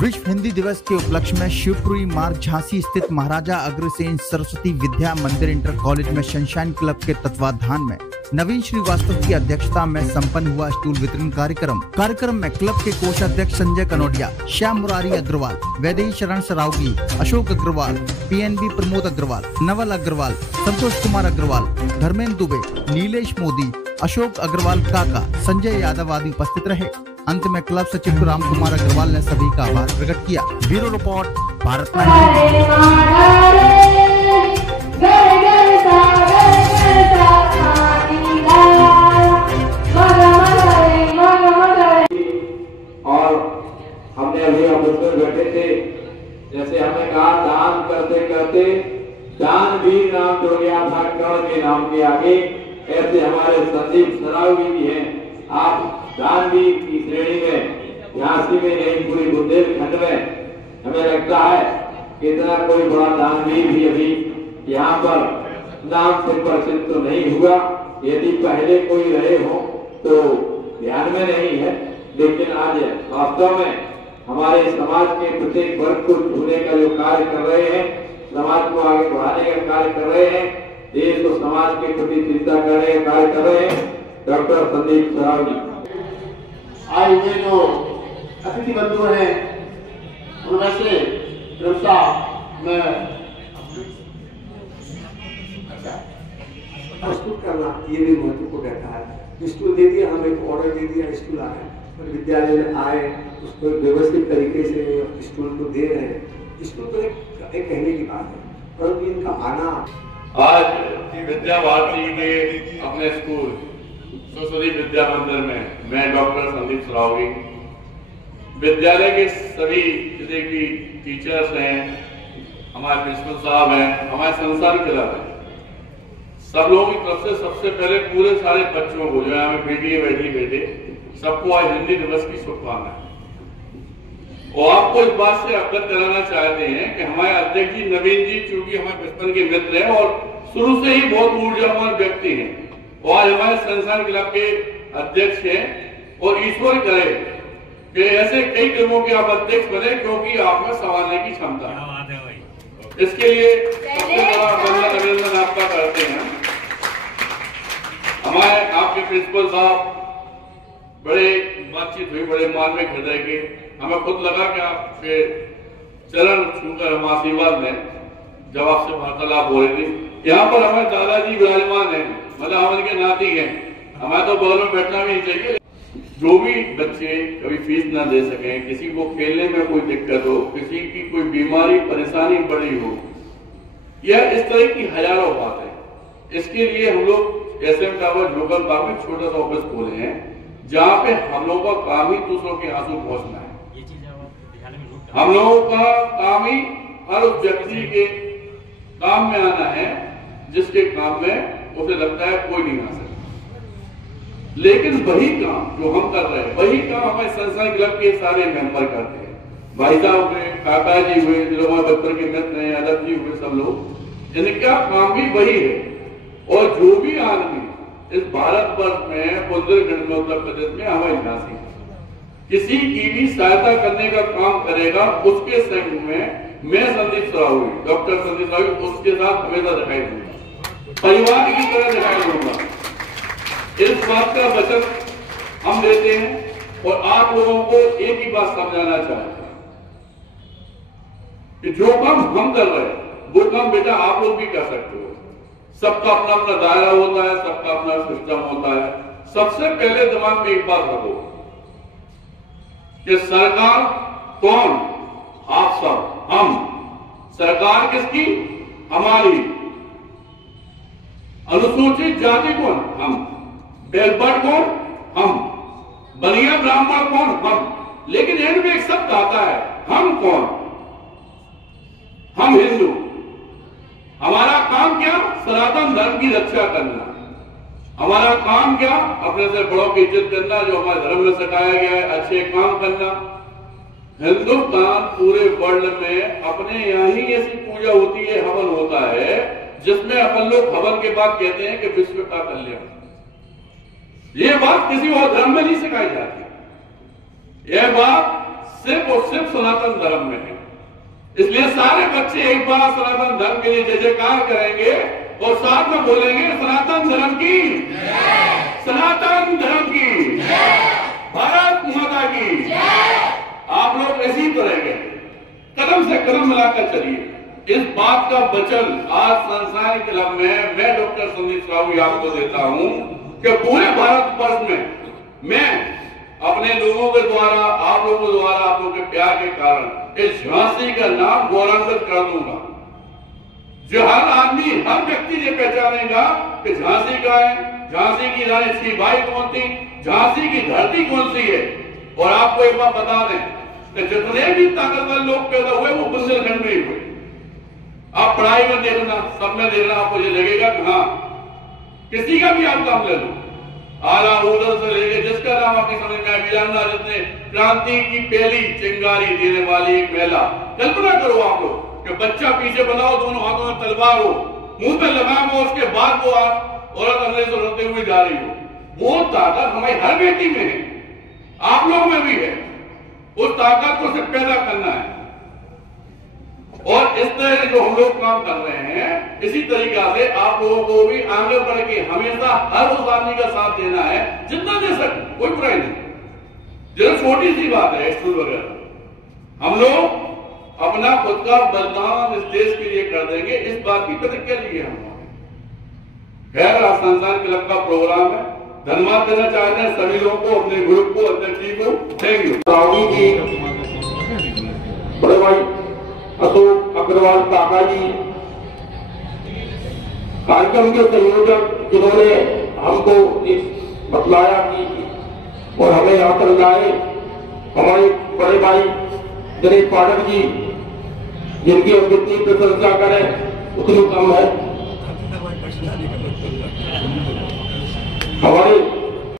विश्व हिंदी दिवस के उपलक्ष्य में शिवपुरी मार्ग झांसी स्थित महाराजा अग्रसेन सरस्वती विद्या मंदिर इंटर कॉलेज में सनशाइन क्लब के तत्वाधान में नवीन श्रीवास्तव की अध्यक्षता में संपन्न हुआ स्टूल वितरण कार्यक्रम में क्लब के कोषाध्यक्ष संजय कनोडिया, श्याम मुरारी अग्रवाल, वैदेही शरण सरावगी, अशोक अग्रवाल, पीएनबी प्रमोद अग्रवाल, नवल अग्रवाल, संतोष कुमार अग्रवाल, धर्मेंद्र दुबे, नीलेश मोदी, अशोक अग्रवाल काका, संजय यादव आदि उपस्थित रहे। अंत में क्लब सचिव राम कुमार अग्रवाल ने सभी का आभार प्रकट किया। ब्यूरो रिपोर्ट, भारत और हमने अभी अमृतसर बैठे थे, जैसे हमने कहा दान करते करते दान भी नाम जुड़ गया था कर्ण के नाम के आगे, ऐसे हमारे संदीप सरावगी भी हैं। आप दानवीर की श्रेणी में झांसी में नहीं, पूरी बुंदेलखंड में हमें लगता है कि इतना कोई बड़ा दानवीर भी अभी यहाँ पर नाम से प्रसिद्ध तो नहीं हुआ। यदि पहले कोई रहे हो तो ध्यान में नहीं है, लेकिन आज वास्तव में हमारे समाज के प्रत्येक वर्ग को छूने का जो कार्य कर रहे हैं, समाज को आगे बढ़ाने का कार्य कर रहे हैं, देश को समाज के प्रति चिंता करने का कार्य कर रहे हैं डॉक्टर संदीप सरावगी। आए हुए जो अतिथि बंधु हैं उनमें से मैं प्रस्तुत करना ये भी महत्वपूर्ण रहता है। स्कूल दे दिया, हम एक ऑर्डर दे दिया, स्कूल आए और विद्यालय में आए, उसको व्यवस्थित तरीके से स्कूल को दे रहे हैं। स्कूल तो एक कहने की बात है, परंतु इनका आना आज विद्या भारती के अपने स्कूल सरस्वती विद्या मंदिर में मैं डॉक्टर संदीप सरावगी, विद्यालय के सभी जितने भी टीचर्स हैं, हमारे प्रिंसिपल साहब हैं, हमारे संसार क्लब है, सब लोगों की तरफ से सबसे पहले पूरे सारे बच्चों को जो है हमें बेटे सबको आज हिंदी दिवस की शुभकामनाएं। और आपको इस बात से अवगत कराना चाहते हैं कि हमारे अध्यक्ष जी नवीन जी चूंकि हमारे बचपन के मित्र हैं और शुरू से ही बहुत ऊर्जावान व्यक्ति हैं, और आज हमारे संसार क्लब के अध्यक्ष हैं, और ईश्वर करे कि ऐसे कई टीमों के आप अध्यक्ष बने क्योंकि आप में संभालने की क्षमता है। इसके लिए सबसे बड़ा अभिनंदन आपका करते हैं। हमारे आपके प्रिंसिपल साहब बड़े बातचीत हुई, बड़े मानविक हृदय के, हमें खुद लगा कि आपके चरण छूकर हम आशीर्वाद लें जब आपसे वार्तालाप हो रही थी। यहाँ पर हमारे दादाजी विराजमान है, मतलब हम उनके नाती हैं, हमें तो बगल में बैठना भी नहीं चाहिए। जो भी बच्चे कभी फीस ना दे सके, किसी को खेलने में कोई दिक्कत हो, किसी की कोई बीमारी परेशानी बड़ी हो, यह इस तरह की हजारों बात है। इसके लिए हम लोग एसएम टावर लोकल बाग में छोटा सा ऑफिस खोले हैं, जहाँ पे हम लोगों का काम ही दूसरों के आंसू पहुंचना है। हम लोगों का काम ही हर उस व्यक्ति के काम में आना है जिसके काम में उसे लगता है कोई नहीं आ सकता। लेकिन वही काम जो हम कर रहे हैं, वही काम हमारे संसार क्लब के सारे मेंबर करते हैं। भाई साहब हुए, काका जी हुए, जो हमारे बचपन के मित्र हैं, यादव जी हुए, सब लोग, इनका काम भी वही है। और जो भी आदमी इस भारतवर्ष में, बुंदेलखंड में, उत्तर प्रदेश में, हमारे झांसी किसी की भी सहायता करने का काम करेगा, उसके संग में मैं संदीप सरावगी, डॉक्टर संदीप सरावगी, उसके साथ हमेशा दिखाई दूंगा, परिवार की तरह दिखाई दूंगा। इस बात का वचन हम देते हैं। और आप लोगों को एक ही बात समझाना चाहते हैं कि जो काम हम कर रहे हैं वो काम बेटा आप लोग भी कर सकते हो। सबका अपना अपना दायरा होता है, सबका अपना सिस्टम होता है। सबसे पहले दिमाग में एक बात रखो कि सरकार कौन? आप सब, हम। सरकार किसकी? हमारी। अनुसूचित जाति कौन? हम। बैकवर्ड कौन? हम। बनिया ब्राह्मण कौन? हम। लेकिन एंड में एक शब्द आता है, हम कौन? हम हिंदू। हमारा काम क्या? सनातन धर्म की रक्षा करना। हमारा काम क्या? अपने से बड़ों की इज्जत करना, जो हमारे धर्म में सिखाया गया है, अच्छे काम करना। हिंदुस्तान पूरे वर्ल्ड में अपने यहाँ ही ऐसी पूजा होती है, हवन होता है, जिसमें अपन लोग हवन के बाद कहते हैं कि विश्व का कल्याण। ये बात किसी और धर्म में नहीं सिखाई जाती। यह बात सिर्फ और सिर्फ सनातन धर्म में है। इसलिए सारे बच्चे एक बार सनातन धर्म के लिए जय जयकार करेंगे और साथ में बोलेंगे सनातन धर्म की, सनातन धर्म की, भारत माता की। आप लोग इसी तरह के कदम से कदम मिलाकर चलिए। इस बात का वचन आज सनशाइन क्लब में मैं डॉक्टर संदीप साहू आपको देता हूं कि पूरे भारतवर्ष में मैं अपने लोगों के द्वारा, आप लोगों द्वारा, आप लोगों के प्यार के कारण इस झांसी का नाम गौरवान्वित कर दूंगा। जो हर आदमी, हर व्यक्ति ये पहचानेगा कि झांसी का है, झांसी की रानी लक्ष्मीबाई कौन थी, झांसी की धरती कौन सी है। और आपको एक बात बता दें कि जितने भी ताकतवर लोग पैदा हुए वो बुंदेलखंड में ही हुए। आप पढ़ाई में देखना, सब में देखना, आपको ये लगेगा कि हाँ किसी का भी आप काम ले लो, आला उदल से लेके जिसका नाम आपकी समझ में आया, वीरांगना जिसने क्रांति की पहली चिंगारी देने वाली एक महिला। कल्पना करो आप लोग कि बच्चा पीछे बनाओ, दोनों हाथों में तलवार हो, मुंह पे लगाम हो, उसके बाद वो औरत अंग्रेज से रोते हुए जा रही हो। वो ताकत हमारी हर बेटी में है, आप लोग में भी है। उस ताकत को सिर्फ पैदा करना है। और इस तरह जो हम लोग काम कर रहे हैं, इसी तरीका से आप लोगों को भी आगे बढ़ के हमेशा हर उस आदमी का साथ देना है जितना दे सके, कोई बुराई नहीं। जो छोटी सी बात है स्कूल वगैरह, हम लोग अपना खुद का बलिदान इस देश के लिए कर देंगे, इस बात की प्रतिज्ञा ली है हम लोग। खैर, आज सनशाइन क्लब का प्रोग्राम है। धन्यवाद देना चाहते हैं सभी लोगों को, अपने ग्रुप को, अध्यक्ष जी को। Thank you. बड़े भाई अशोक अग्रवाल काका जी, कार्यक्रम के संयोजक, जिन्होंने हमको बतलाया कि और हमें यहाँ पर लाए, हमारे बड़े भाई दिनेश पाठक जी, जिनकी हम जितनी प्रशंसा करें उतनी कम है।